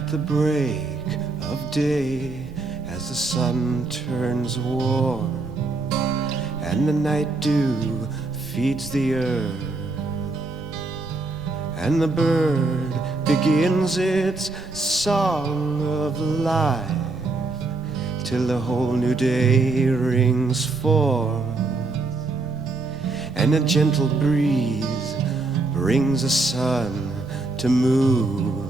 at the break of day, as the sun turns warm and the night dew feeds the earth, and the bird begins its song of life, till the whole new day rings forth, and a gentle breeze brings the sun to move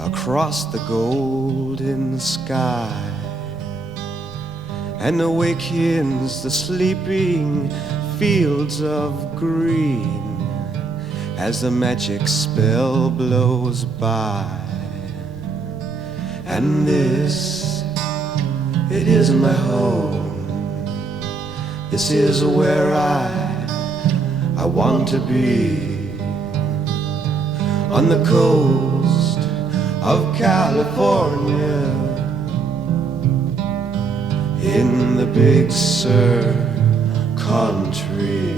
across the golden sky, and awakens the sleeping fields of green as the magic spell blows by. And this, it is my home. This is where I want to be, on the coast of California, in the Big Sur country.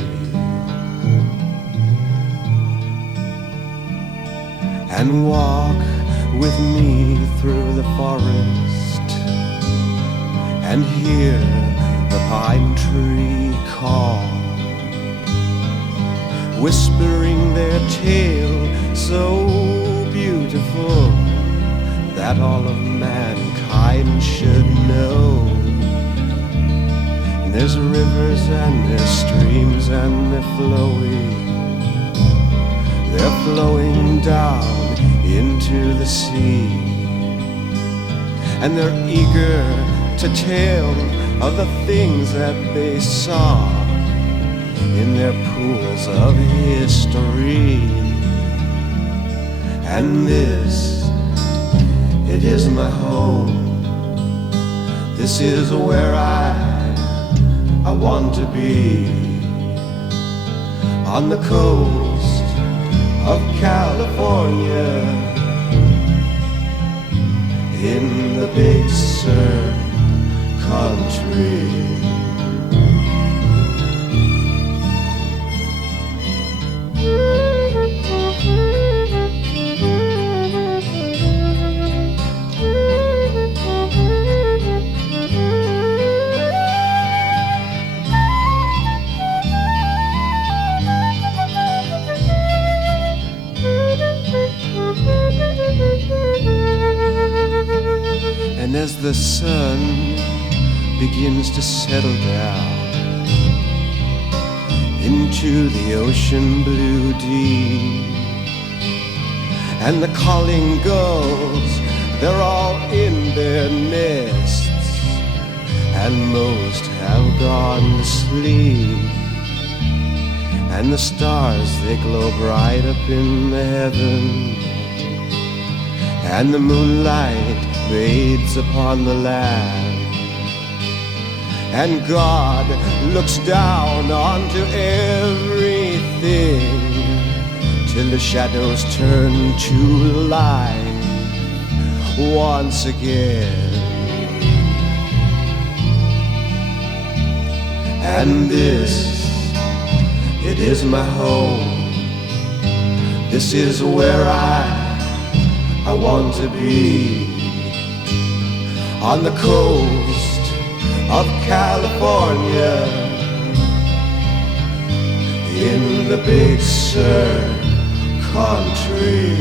And walk with me through the forest, and hear the pine tree call, whispering their tale so beautiful that all of mankind should know. And there's rivers and there's streams, and they're flowing down into the sea, and they're eager to tell of the things that they saw in their pools of history. And this, it is my home. This is where I want to be, on the coast of California, in the Big Sur country. And as the sun begins to settle down into the ocean blue deep, and the calling gulls, they're all in their nests, and most have gone to sleep, and the stars, they glow bright up in the heaven, and the moonlight bathes upon the land, and God looks down onto everything, till the shadows turn to light once again. And this, it is my home. This is where I want to be, on the coast of California, in the Big Sur country.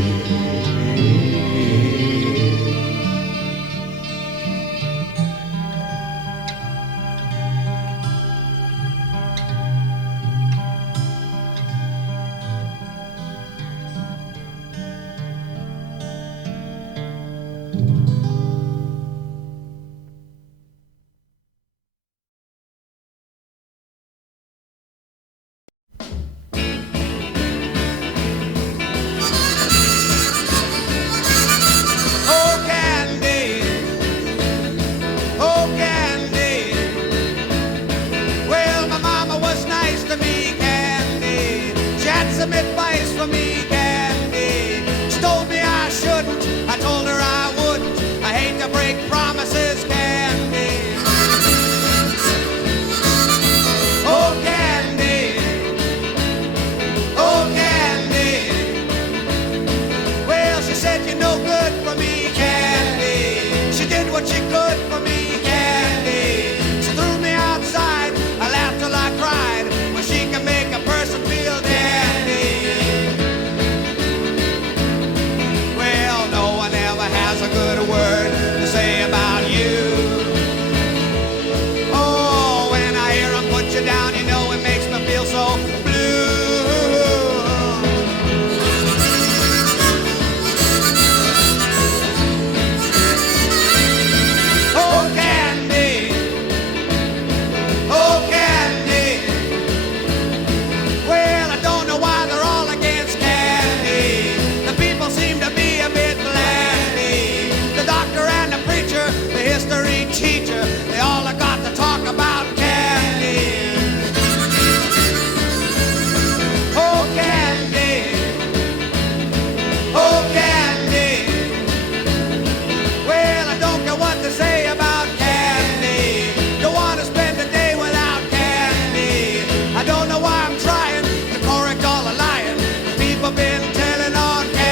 teacher, they all got to talk about candy. Oh, candy. Oh, candy. Well, I don't care what to say about candy. Don't want to spend a day without candy. I don't know why I'm trying to correct all the lying people been telling on candy.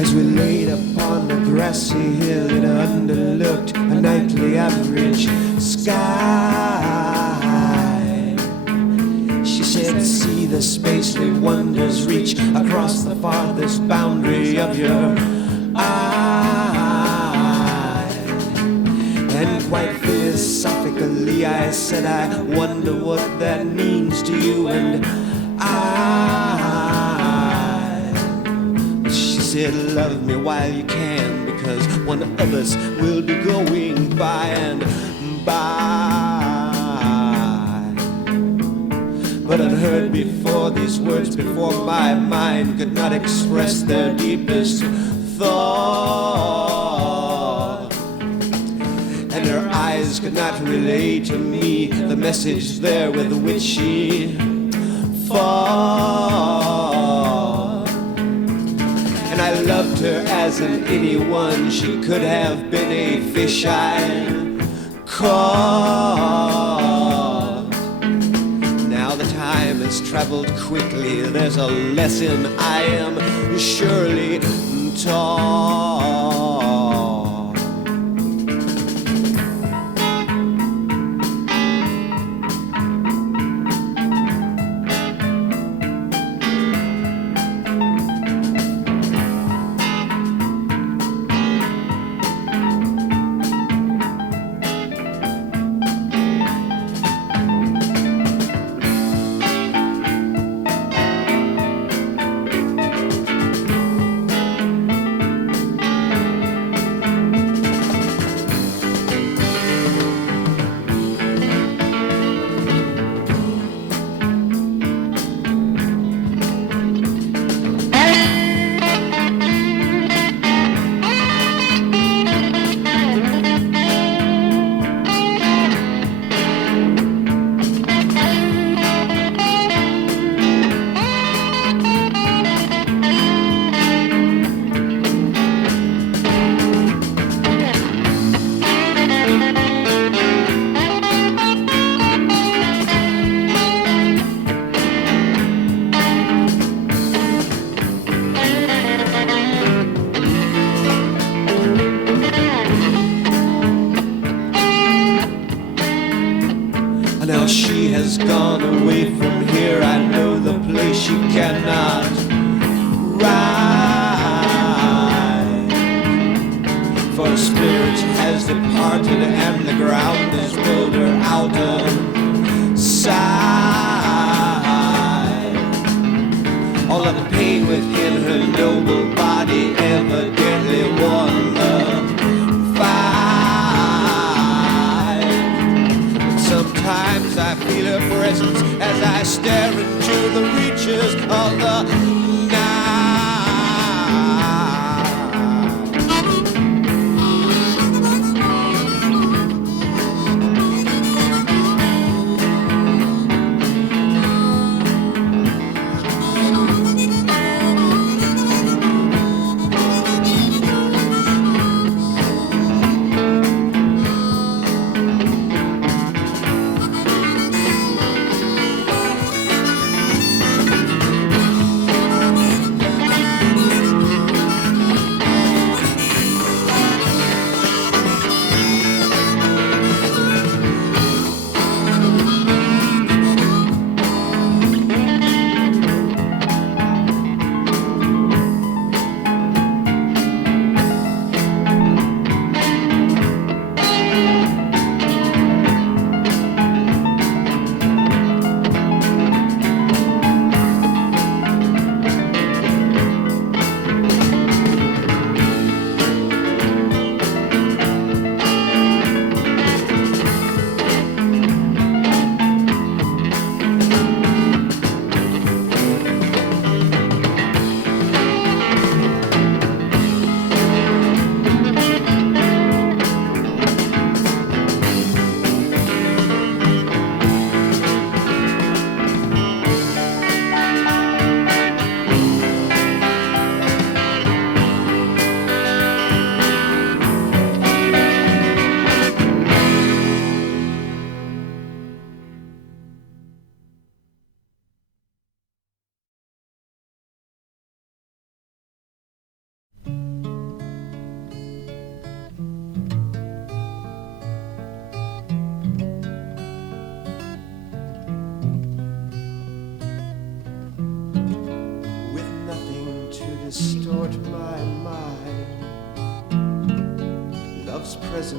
As we laid upon the grassy hill, it underlooked a nightly average sky. She said, see the spacely wonders reach across the farthest boundary of your eye. And quite philosophically I said, I wonder what that means to you and She said, love me while you can, because one of us will be going by and by. But unheard before, these words before my mind could not express their deepest thought. And her eyes could not relay to me the message there with which she fought. And I loved her as in anyone, she could have been a fish I caught. Now the time has traveled quickly, there's a lesson I am surely taught. Now she has gone away from here, I know the place she cannot ride. For spirit has departed and the ground has rolled her out of sight. All of the pain within her noble body evidently won the fight. Sometimes I feel her presence as I stare into the reaches of the night.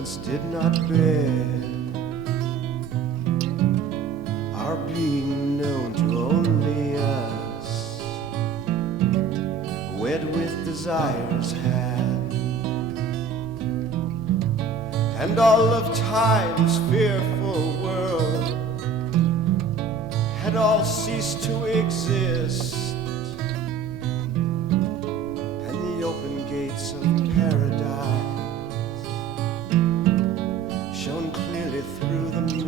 words did not bear our being known to only us, wed with desire's hand, and all of time's fearful world had all ceased to exist, and the open gates of paradise shone clearly through the mist.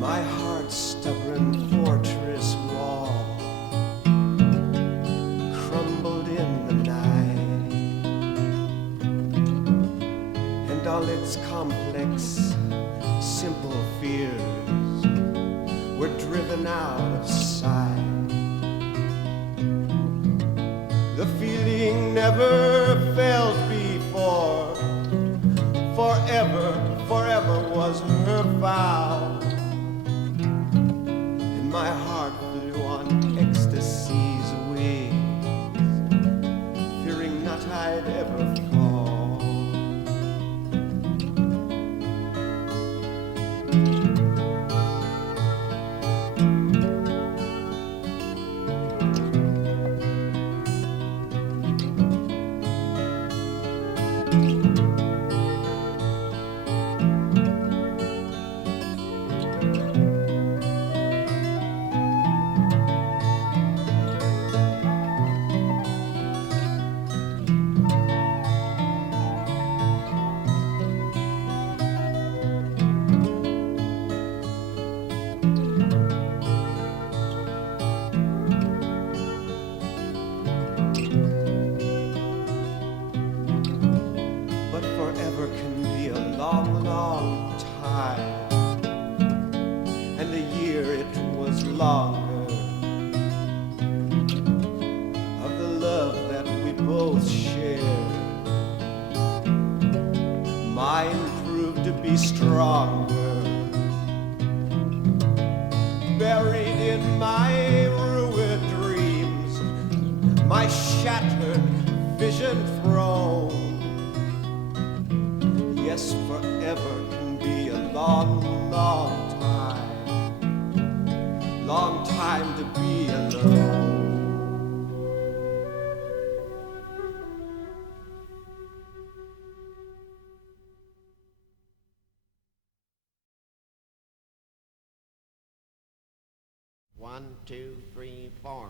My heart's stubborn fortress wall crumbled in the night, and all its complex, simple fears were driven out of sight. The feeling never felt before, forever, forever was her vow. And my heart flew on ecstasy's wings, fearing not I'd ever fall. But forever can be a long, long time, and a year it was longer, of the love that we both shared. Mine proved to be stronger, buried in my ruined dreams, my shattered vision thrown. Yes, forever can be a long, long time to be alone. One, two, three, four.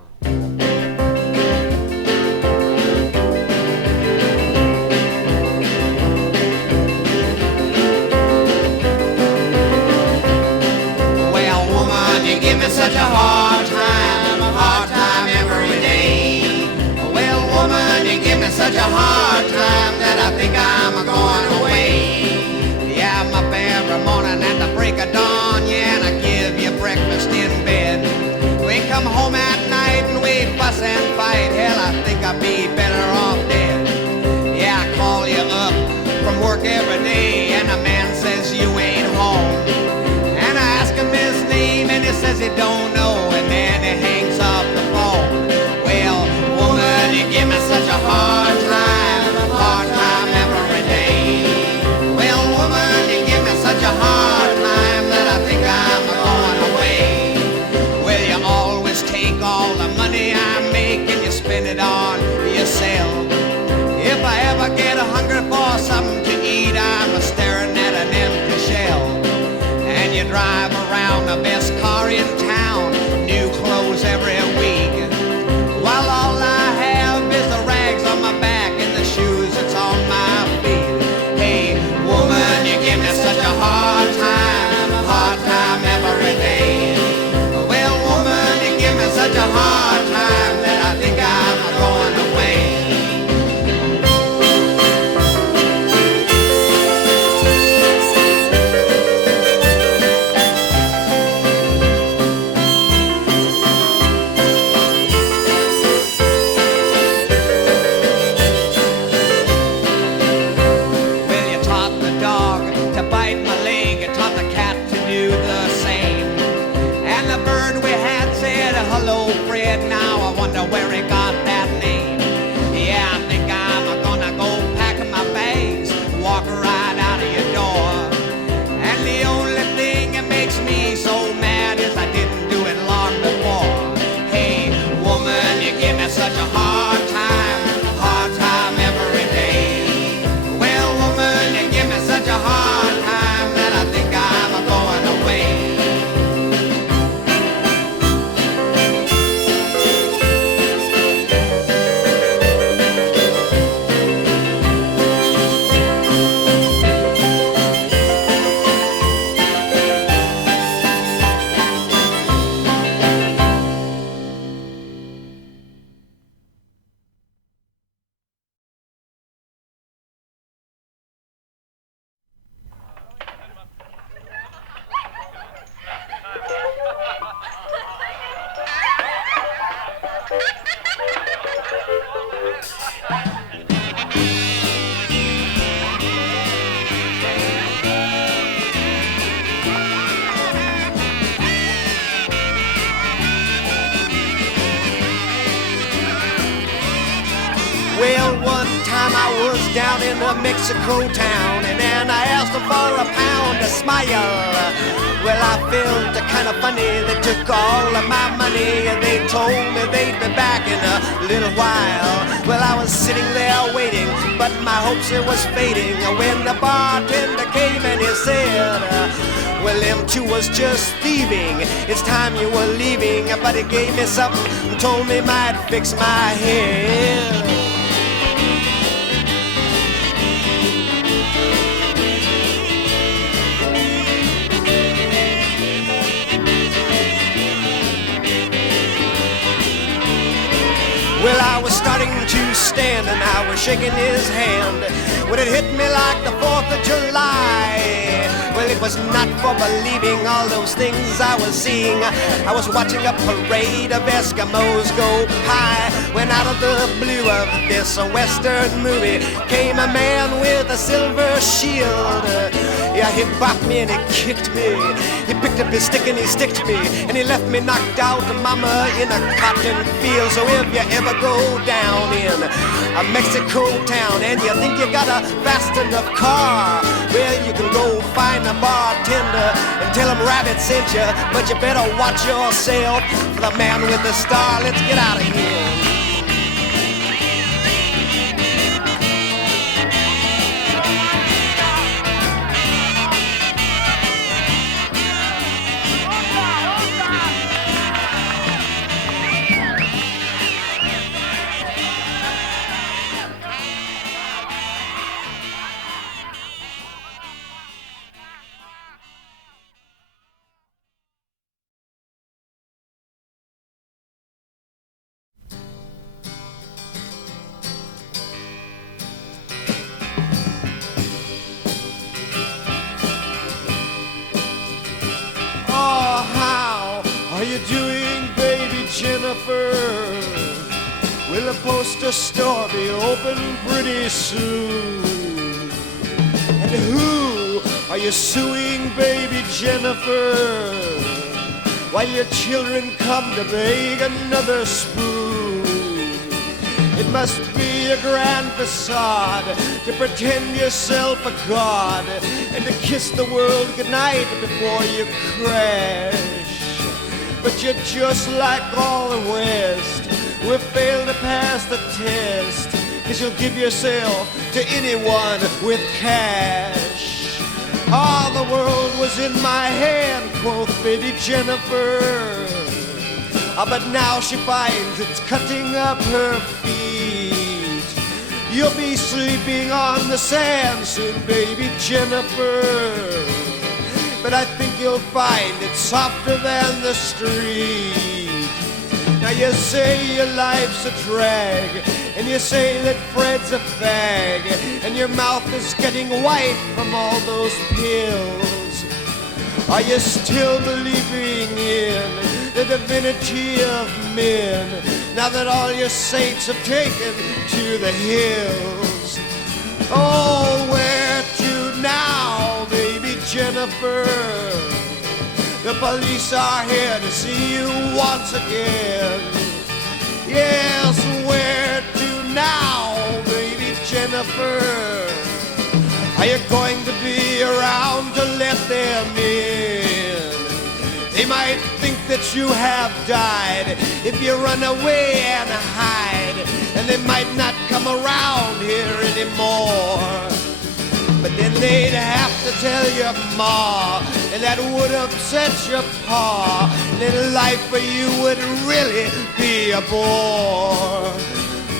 Well, woman, you give me such a hard time every day. Well, woman, you give me such a hard time that I think I'm going away. Yeah, I'm up every morning at the break of dawn, yeah, and I give you breakfast in bed. We come home at night and we fuss and fight. Hell, I think I'd be better off dead. Yeah, I call you up from work every day and a man says you ain't home. And I ask him his name and he says he don't know, and then he hangs up the phone. Well, woman, you give me such a hard time every day. Well, woman, you give me such a hard time that I think I'm going away. Well, you always take all the money I make and you spend it on yourself. If I ever get hungry for something to eat, I'm staring at an empty shell. And you drive around the best car in town, new clothes every week, while all I have is the rags on my back and the shoes that's on my feet. Hey, woman, you give me such a hard time every day. Well, woman, you give me such a hard time that I think I'm going away. down in a Mexico town, and then I asked them for a pound to smile. Well, I felt kind of funny. They took all of my money, and they told me they'd be back in a little while. Well, I was sitting there waiting, but my hopes it was fading when the bartender came and he said, well, them two was just thieving. It's time you were leaving. But he gave me something and told me might fix my head. Well, I was starting to stand and I was shaking his hand when it hit me like the 4th of July. Well, it was not for believing all those things I was seeing. I was watching a parade of Eskimos go by when out of the blue of this western movie came a man with a silver shield. Yeah, he bopped me and he kicked me. He picked up his stick and he sticked me, and he left me knocked out, mama, in a cotton field. So if you ever go down in a Mexico town and you think you got a fast enough car, well, you can go find a bartender and tell him Rabbit sent you, but you better watch yourself for the man with the star. Let's get out of here. Will the poster store be open pretty soon? And who are you suing, baby Jennifer, while your children come to beg another spoon? It must be a grand facade to pretend yourself a god and to kiss the world goodnight before you crash. But you're just like all the rest, we've failed to pass the test, 'cause you'll give yourself to anyone with cash. All the world was in my hand, quoth baby Jennifer, but now she finds it's cutting up her feet. You'll be sleeping on the sand soon, baby Jennifer, but I think you'll find it softer than the street. Now you say your life's a drag, and you say that Fred's a fag, and your mouth is getting white from all those pills. Are you still believing in the divinity of men, now that all your saints have taken to the hills? Oh, where to now, baby Jennifer? The police are here to see you once again. Yes, where to now, baby Jennifer? Are you going to be around to let them in? They might think that you have died if you run away and hide, and they might not come around here anymore. But then they'd have to tell your ma, and that would upset your pa, and then life for you would really be a bore.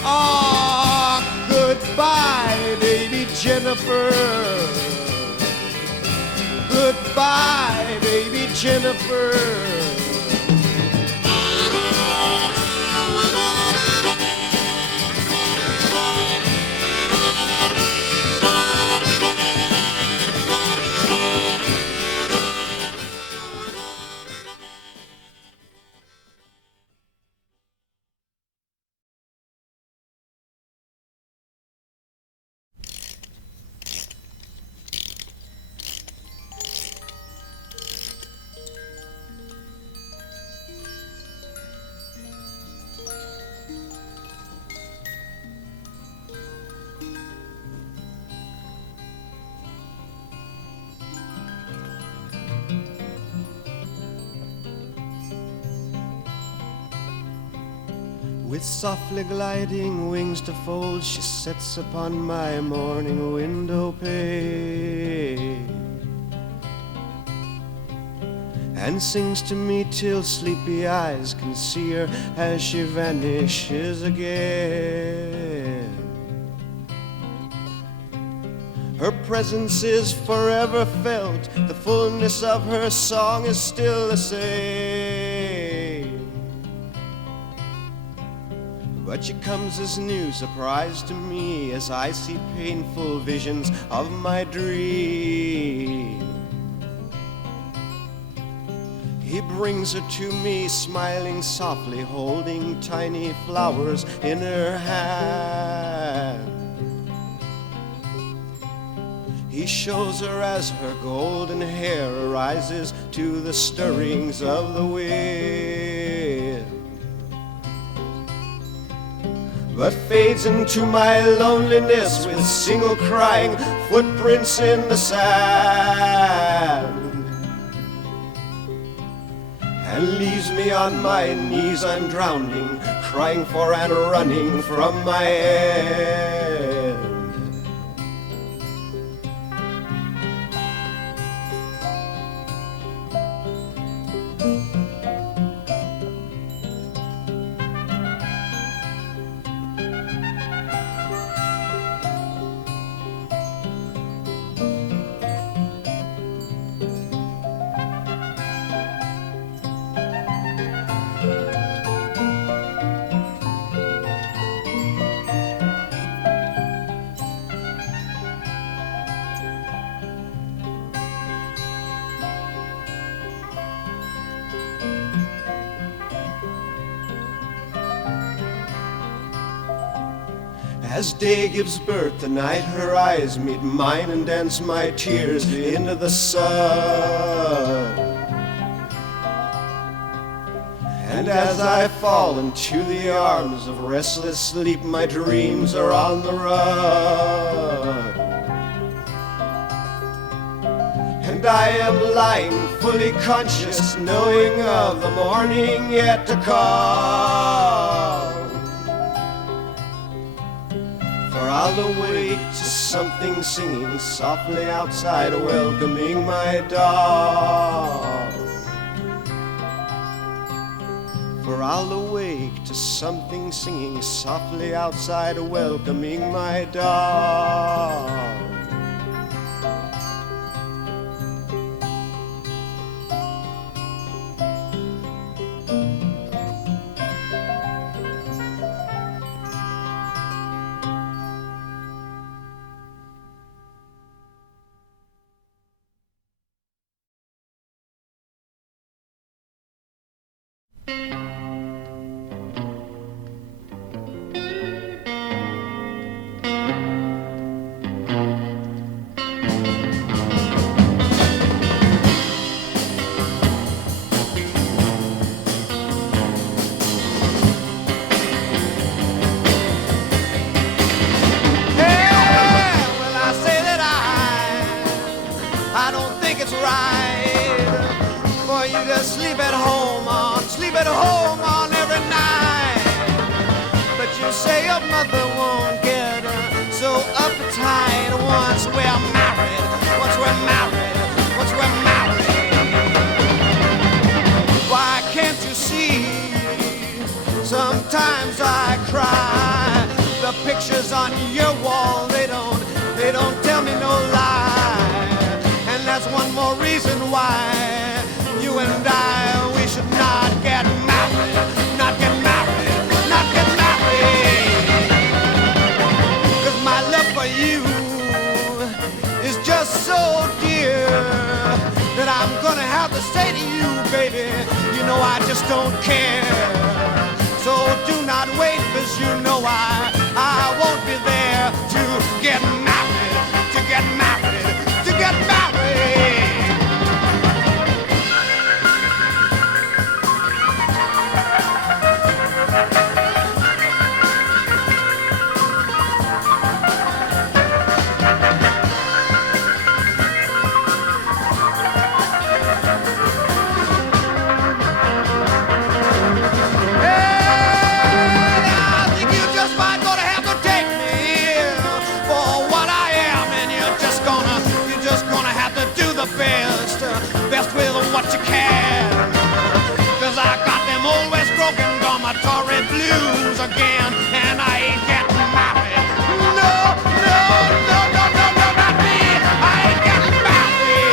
Ah, goodbye, baby Jennifer. Goodbye, baby Jennifer. With softly gliding wings to fold, she sits upon my morning window pane and sings to me till sleepy eyes can see her as she vanishes again. Her presence is forever felt, the fullness of her song is still the same. But she comes as new surprise to me as I see painful visions of my dream. He brings her to me smiling softly, holding tiny flowers in her hand. He shows her as her golden hair rises to the stirrings of the wind, but fades into my loneliness with single crying footprints in the sand, and leaves me on my knees. I'm drowning, crying for and running from my end. As day gives birth, the night her eyes meet mine and dance my tears into the sun. And as I fall into the arms of restless sleep, my dreams are on the run. And I am lying fully conscious, knowing of the morning yet to come. For I'll awake to something singing softly outside, welcoming my dog. For I'll awake to something singing softly outside, welcoming my dog. Sometimes I cry. The pictures on your wall, they don't tell me no lie. And that's one more reason why you and I, we should not get married, not get married, not get married. 'Cause my love for you is just so dear that I'm gonna have to say to you, baby, you know I just don't care. So do not wait, 'cause you know I won't be there to get married, to get married, to get married. what you can. 'Cause I got them old West Grogan dormitory blues again, and I ain't getting happy. No, no, no, no, no, no, not me. I ain't getting happy.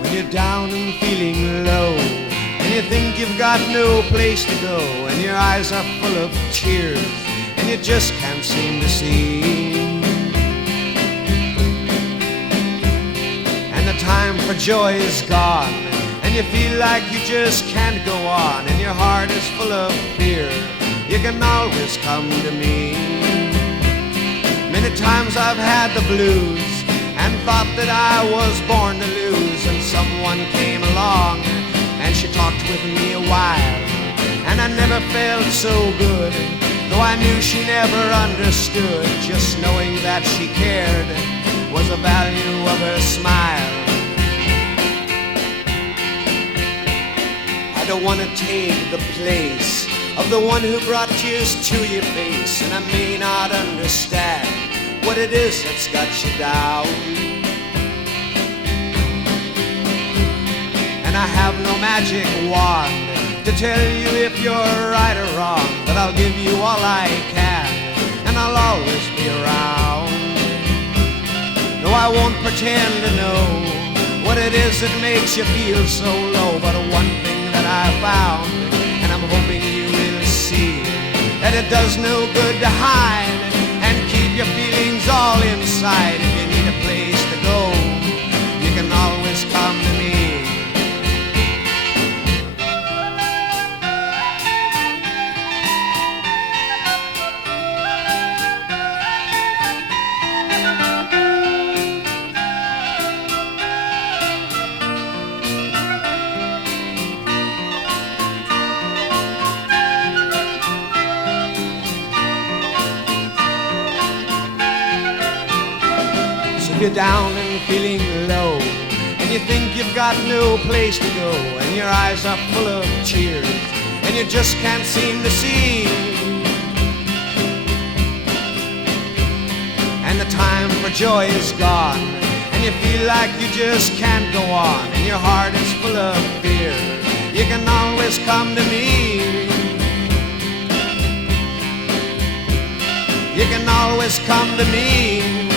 When you're down and feeling low, and you think you've got no place to go, and your eyes are full of tears, and you just can't seem to see. And the time for joy is gone, and you feel like you just can't go on, and your heart is full of fear. You can always come to me. Many times I've had the blues and thought that I was born to lose, and someone came along and she talked with me a while, and I never felt so good, though I knew she never understood. Just knowing that she cared was the value of her smile. I don't want to take the place of the one who brought tears to your face, and I may not understand what it is that's got you down. And I have no magic wand to tell you if you're right or wrong, but I'll give you all I can, and I'll always be around. No, I won't pretend to know what it is that makes you feel so low, but one thing that I found, and I'm hoping you will see, that it does no good to hide and keep your feelings all inside. If you need a place to go, you can always come to me. If you're down and feeling low, and you think you've got no place to go, and your eyes are full of tears, and you just can't seem to see, and the time for joy is gone, and you feel like you just can't go on, and your heart is full of fear, you can always come to me. You can always come to me.